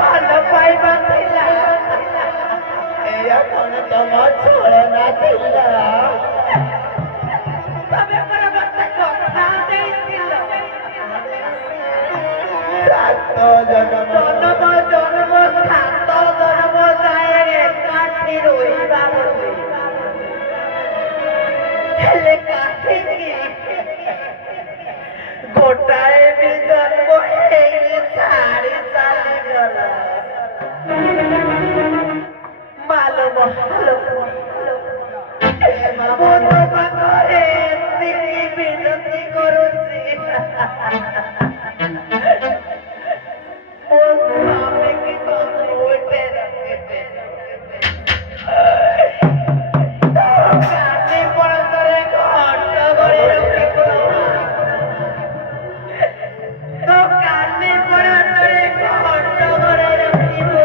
ভালো পাইবা ଥିଲା এয়া কোন তম ছলনা ଥିଲା তবে করে মতে কথা ଦେଇছিল সাত জন্ম সাত জন্ম যায় একাଠି রহিবা ବୋଲି ହେଲେ କାହିଁକି ଗୋଟାଏ ବି ଜନ୍ମ ହେଇନି ଛାଡ଼ି ଚାଲିଗଲା ମାଲୋ ମହାଲୋ ମୁଁ ତୋ ପାଖରେ ଏତିକି ବିନତି କରୁଛି ମୋ ସ୍ୱାମୀକି ତୋ ଛୁଇଁଟେ ରଖିଦେ କାନି ପଣତରେ ଘଣ୍ଟ ଘରେ ରଖିବୁ ତୋ କାନି ପଣତରେ ଘଣ୍ଟ ଘରେ ରଖିବୁ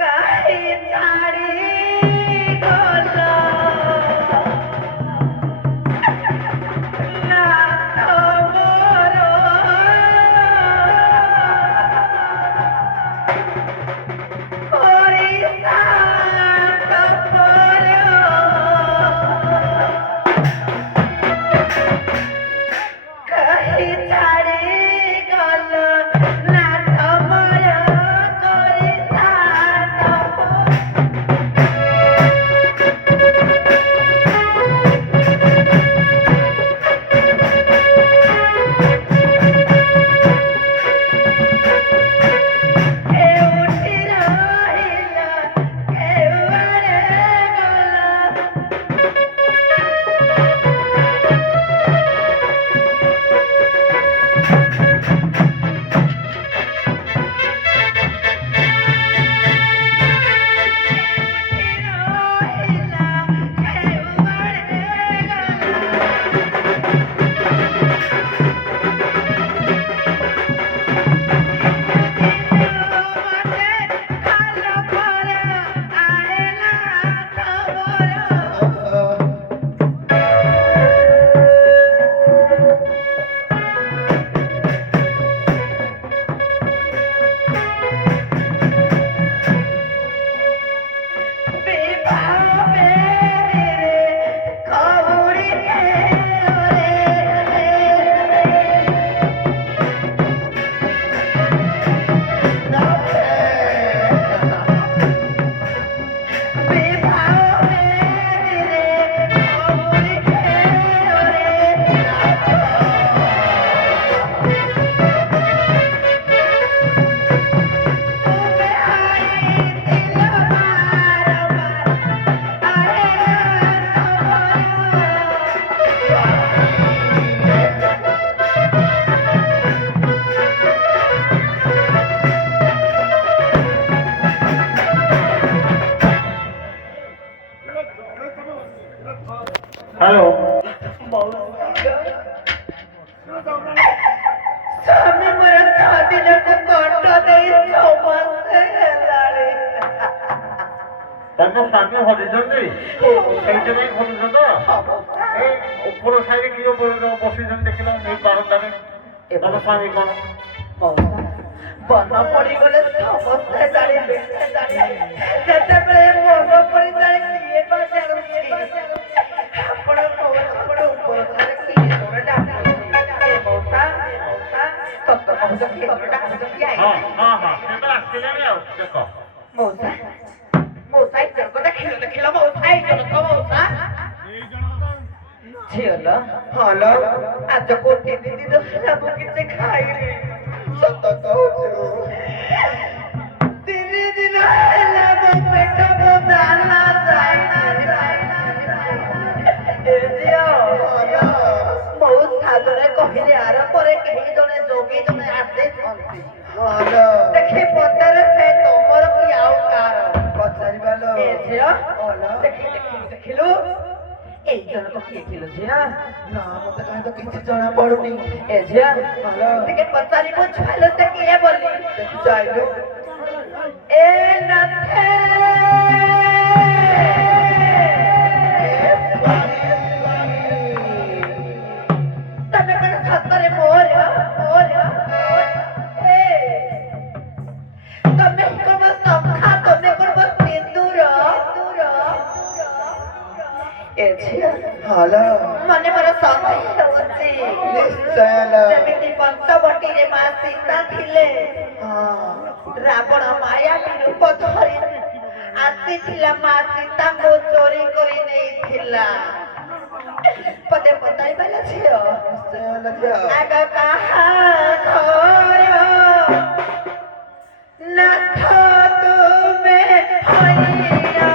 କାହିଁ ଛାଡ଼ି ଗଲ ନାଥ ମୋର ହରିଶାନ୍ତ ପର କାହିଁ ଛାଡ଼ି ଗଲ ନାଥ ମୋର ହରିଶାନ୍ତ ଏଉଠି ରହିଲା କେଉଆଡ଼େ ଗଲା हेलो ସ୍ୱାମୀ ମୋର 6 ଦିନକୁ କଣ୍ଟ ଦେଇ 6 ମାସ ହେଲାଣି ତମ ସ୍ୱାମୀ ହଜିଛନ୍ତି ସେଇଥିପାଇଁ ଖୋଜୁଛ ତ ଏଇ ଉପର ସାଇଡ୍ କିଏ ବସିଛନ୍ତି ଦେଖିଲ ଏଇ ବାରଣ୍ଡାରେ ତମ ସ୍ୱାମୀ କଣ ବନ ପଡ଼ିଗଲେ ସମସ୍ତେ ଜାଣିବେ ଯେତେବେଳେ ମନ ପଡ଼ିଯାଏ କିଏ ବା ଜାଣୁଛି ଆପଣ କହୁଛ ଉପର ଠାରେ କିଏ ଜଣେ ଡାକୁଛି ମଉସା ସତ କହୁଛ କିଏ ଜଣେ ଡାକୁଛି ହଁ ହଁ ହଁ ସେ ତ ଆସିଲେଣି ଆଉ ଦେଖ ମଉସା ମଉସା ଏଇ ଜଣକ ଦେଖିଲ ମଉସା ଏଇ ଜଣକ ମଉସା ଝିଅଲ ହଲ ଆଜ କୋଟି ଦିନ ହେଲା ମୁଁ କିଛି ଖାଇନି ସତ କହୁଛୁ 3 ଦିନ ହେଲା ମୋ ପେଟ ଦାନା ବହୁତ ସାଧୁରେ କହିଲେ ଆର ପରେ କେହି ଜଣେ ଯୋଗୀ ଜଣେ ଆସିଛନ୍ତି ଦେଖି ପଚାରେ ସେ ତମର କି ଆଉ କାର ପଚାରିବା ଝିଅ ଦେଖିଲୁ ଏଇ ଜଣକ କିଏ ଥିଲୁ ଝିଅ ନା ମତେ କାହିଁ ତ କିଛି ଜଣା ପଡୁନି ଏ ଝିଅ ଟିକେ ପଚାରିବୁ ଛୁଆଲେ ସେ କିଏ ବୋଲି ଯାଇଲୁ ଏ ତମେ କରବ ଶଙ୍ଖା ତମେ କରବ ସିନ୍ଦୁର ଏ ଝିଅ ହାଲୋ ମନେ ମୋର ସନ୍ଦେହ ହେଉଛି ନିଶ୍ଚୟ ଲୋ ଯେମିତି ପଞ୍ଚବଟିରେ ମା ସୀତା ଥିଲେ ହଁ ରାବଣ ମାୟା ବିରୂପ ଧରି ଆସିଥିଲା ମା ସୀତାଙ୍କୁ ଚୋରି କରି ନେଇଥିଲା ପଦେ ପତାଇ ପାରିଲା ଝିଅ ନିଶ୍ଚୟ ଲୋ ଝିଅ ଆଗ କାହା ଘର ନାଥ ତୁମେ ହଇରା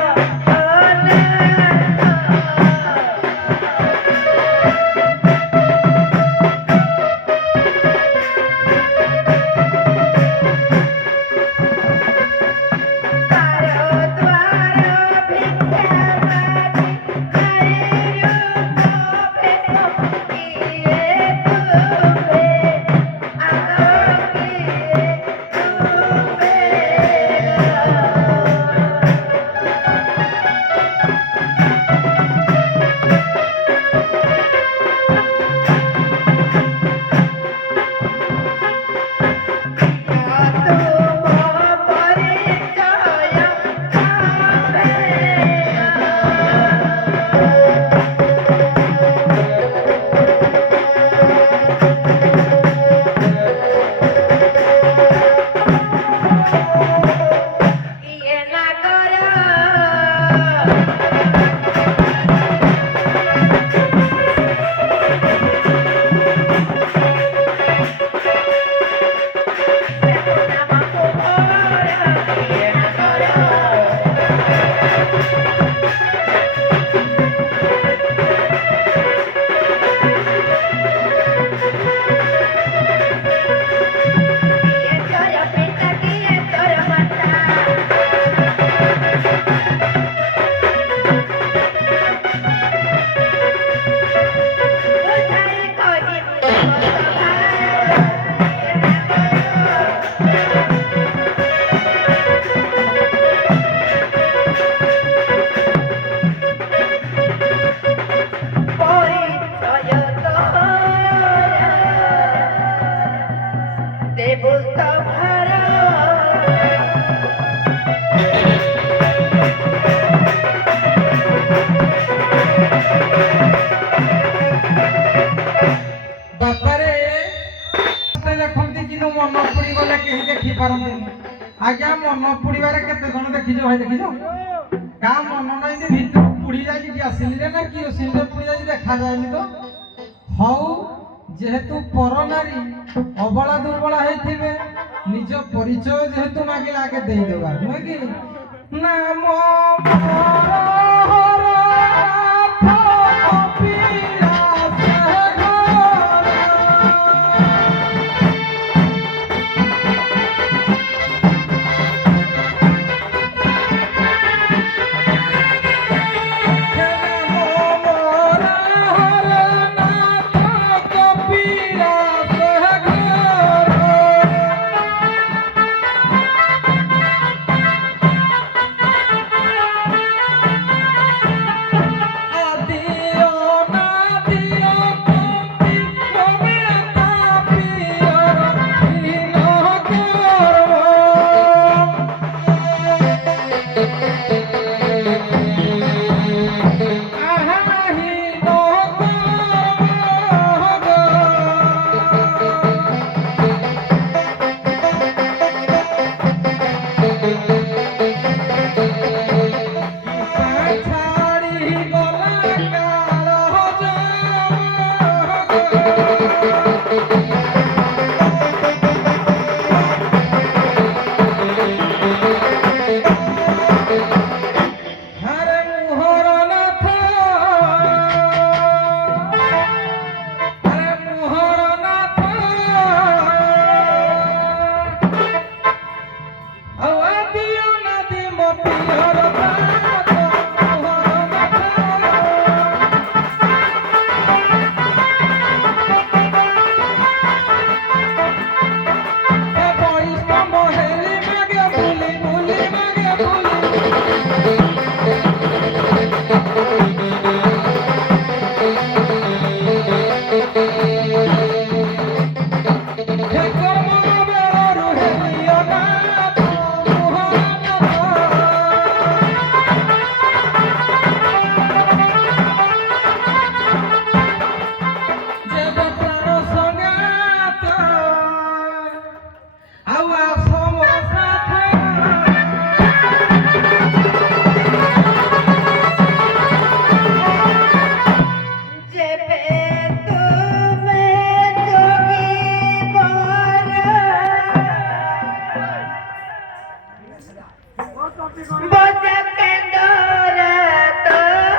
ବାପାରେ ଲେଖନ୍ତି କିନ୍ତୁ ମନ ପୋଡ଼ିଗଲେ କେହି ଦେଖିପାରନ୍ତିନି ଆଜ୍ଞା ମନ ପୋଡ଼ିବାରେ କେତେ ଜଣ ଦେଖିଛ ଭାଇ ଦେଖିଛ କାହା ମନ ନାହିଁ ଯେ ଭିତରୁ ପୋଡ଼ି ଯାଇଛି ଗ୍ୟାସିଲିରେ ନା କିରୋସିନରେ ପୋଡ଼ି ଯାଇଛି ଦେଖାଯାଏନି ତ ହଉ ଯେହେତୁ ପର ନାରୀ ଅବଳା ଦୁର୍ବଳା ହେଇଥିବେ ନିଜ ପରିଚୟ ଯେହେତୁ ମାଗିଲେ ଆଗେ ଦେଇଦେବା ନୁହେଁ କି ନାମ বজা কেন্দরা তোরা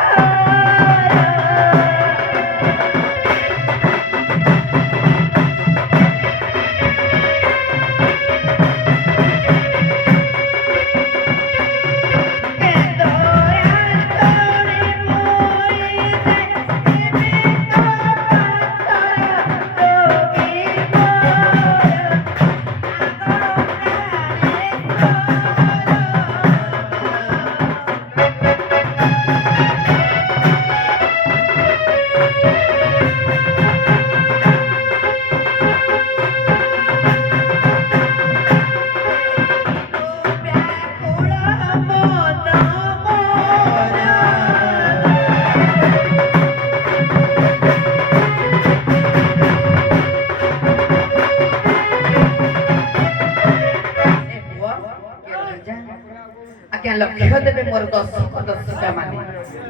ଆଜ୍ଞା ଲକ୍ଷ୍ୟ ଦେବେ ମୋର ଦର୍ଶକ ଦର୍ଶିକା ମାନେ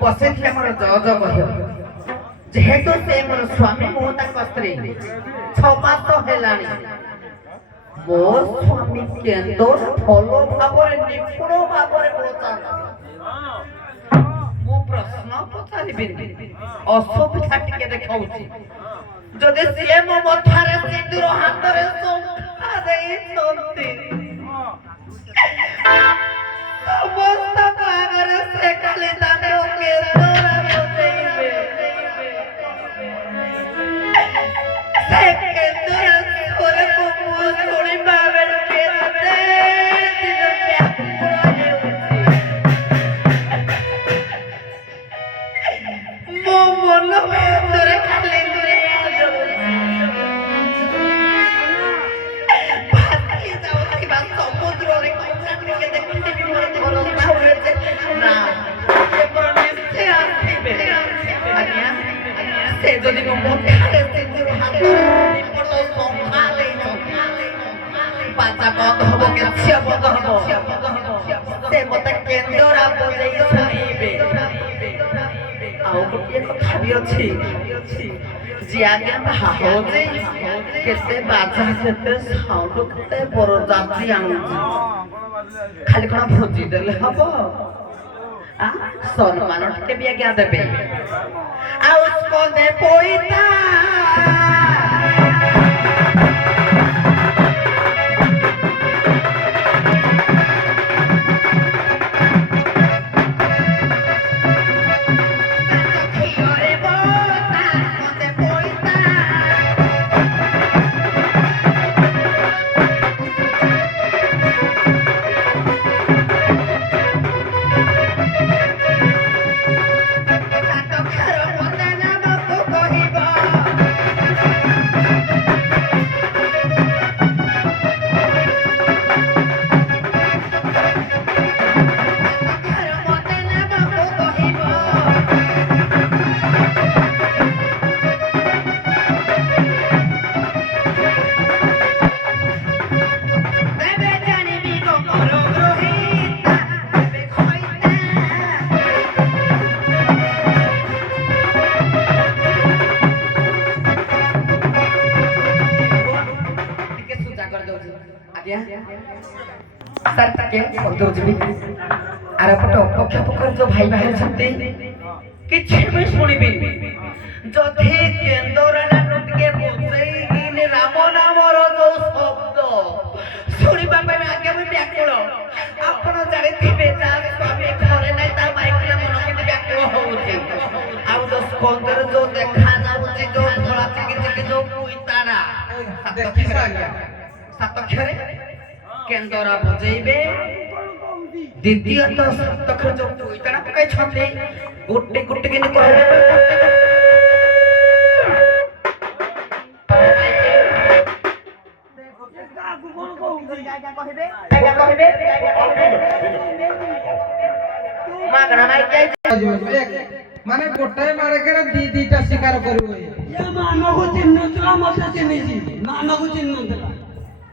ବସିଥିଲେ ମୋର ଜଜ କହିବ ଯେହେତୁ ସେ ମୋର ସ୍ୱାମୀ ମୁଁ ତାଙ୍କ ସ୍ତ୍ରୀ 6 ମାସ ହେଲାଣି ମୋ ସ୍ୱାମୀ କେନ୍ଦର ଭଲ ଭାବରେ ନିପୁଣ ଭାବରେ ମୁଁ ପ୍ରଶ୍ନ ପଚାରିବି ଅସୁବିଧା ଟିକେ ଦେଖାଉଛି ଯଦି ସିଏ ମୋ ମଥାରେ ସିନ୍ଦୁର ହାତରେ ଶଙ୍ଖା ଦେଇଛନ୍ତି ସମସ୍ତ ଆଗରେ ସେ ଖାଲି ତାଙ୍କ କେନ୍ଦରା ବଜେଇବେ ସେ କେନ୍ଦରା ସ୍ୱରକୁ ମୁଁ ଶୁଣିବା ବେଳେ କେତେ ଦିନ ବ୍ୟାକୁଳ ହେଉଛି ମୋ ମନ ଭିତରେ ଖାଲି ଭାସି ଯାଉଥିବା ସମୁଦ୍ରରେ କଣ୍ଟା ଟିକେ ଦେଖିବି ମୋର ଭରସା ହୁଏ ଯେ ନା କେବଳ ନିଶ୍ଚୟ ଆସିବେ ଆଜ୍ଞା ସେ ଯଦି ମୋ ମଥାରେ ସିନ୍ଦୁର ହାତରେ ନିପଟ ଶଙ୍ଖା ଦେଇଛନ୍ତି ପାତା ବନ୍ଦ ହବ କିଛି ବନ୍ଦ ହବ ସେ ମତେ କେନ୍ଦରା ବଜେଇ ଶୁଣିବେ ଆଉ ଗୋଟିଏ କଥା ବି ଅଛି ଯେ ଆଜ୍ଞା ହଉଛି କେତେ ବାଜା କେତେ ସାଉଣ୍ଡ କେତେ ବରଯାତ୍ରୀ ଆଣୁଛି ଖାଲି କଣ ଭୋଜି ଦେଲେ ହବ ସମ୍ମାନ ଟିକେ ବି ଆଜ୍ଞା ଦେବେ ଆଉ ସ୍କନ୍ଦେ ପଇତା ସାର୍ ଟିକେ କରିଦେଉଛିବି ଆରପଟେ ଅପେକ୍ଷା ପକର ଯୋଉ ଭାଇ ବାହାରିଛନ୍ତି କିଛି ବି ଶୁଣିବିନି ଯଦି କେନ୍ଦରାଟା ଟିକେ ବସେଇକିନି ରାମ ନାମର ଯୋଉ ଶବ୍ଦ ଶୁଣିବା ପାଇଁ ଆଜ୍ଞା ମୁଁ ବ୍ୟାକୁଳ ଆପଣ ଜାଣିଥିବେ ଯାହା ସ୍ୱାମୀ ଘରେ ନାହିଁ ତା ମାଇକିନା ମନ କେମିତି ବ୍ୟାକୁଳ ହଉଛି ଆଉ ଯୋଉ ସ୍କନ୍ଦରେ ଯୋଉ ଦେଖାଯାଉଛି ଯୋଉ ଧଳା ଚିକି ଚିକି ଯୋଉ କୁଇତାରା ସାତକ୍ଷରେ କେନ୍ଦରା ବଜେଇବେ ଦ୍ୱିତୀୟତଃ ସାତକ୍ଷର ଯୋଉ କୁଇତାରା ପକାଇଛନ୍ତି ଗୋଟେ ଗୋଟେ କିନି କହିବେ ମାଗଣା ମାଇକି ମାନେ ଗୋଟାଏ ମାରକେରେ ଦିଟା ଶିକାର କରିବ ମାନକୁ ଚିହ୍ନୁଥିଲା ମତେ ଚିହ୍ନିଛି ମାନକୁ ଚିହ୍ନୁଥିଲା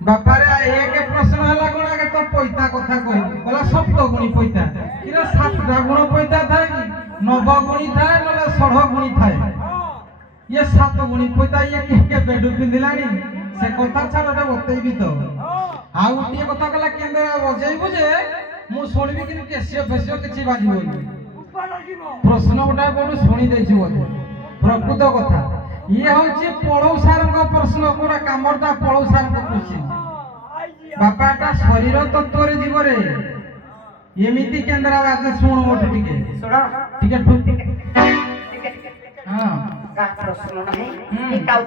ବାପାରେ ଏକ ପ୍ରଶ୍ନ ହେଲା କଣ ଆগে ତ ପଇତା କଥା କହିବି ବୋଲା ସପ୍ତଗୁଣି ପଇତା କିରେ 7ଟା ଗୁଣ ପଇତା ଥାଏ କି 9 ଗୁଣି ଥାଏ ନହେଲେ 16 ଗୁଣି ଥାଏ ଇଏ 7 ଗୁଣି ପଇତା ଇଏ କେ ବେଡୁ ପିନ୍ଧିଲାଣି ସେ କଥା ଛାଡ଼ ବତେଇବି ତ ଆଉ ଗୋଟିଏ କଥା କଲା କେନ୍ଦରା ବଜେଇବୁ ଯେ ମୁଁ ଶୁଣିବି କିନ୍ତୁ କେସିଅ ଫେସିଅ କିଛି ବାଜିବନି ପ୍ରଶ୍ନ ଗୋଟା କୋଉଠୁ ଶୁଣି ଦେଇଛି ବୋଧେ ପ୍ରକୃତ କଥା ଇଏ ହଉଛି ପଳଉ ସାରଙ୍କ ପ୍ରଶ୍ନ କୋଉଟା କାମଟା ପଳଉ ସାରଙ୍କ କୋଶ୍ଚିନ୍ ବାପାଟା ଶରୀର ତତ୍ତ୍ୱରେ ଯିବରେ ଏମିତି କେନ୍ଦ୍ରା ବାଜେ ଶୁଣ ମୋଠୁ ଟିକେ ଶୁଣ ଟିକେ ଟିକେ ହଁ କାହା ପ୍ରଶ୍ନ ନାହିଁ ହୁଁ। କି କାଉ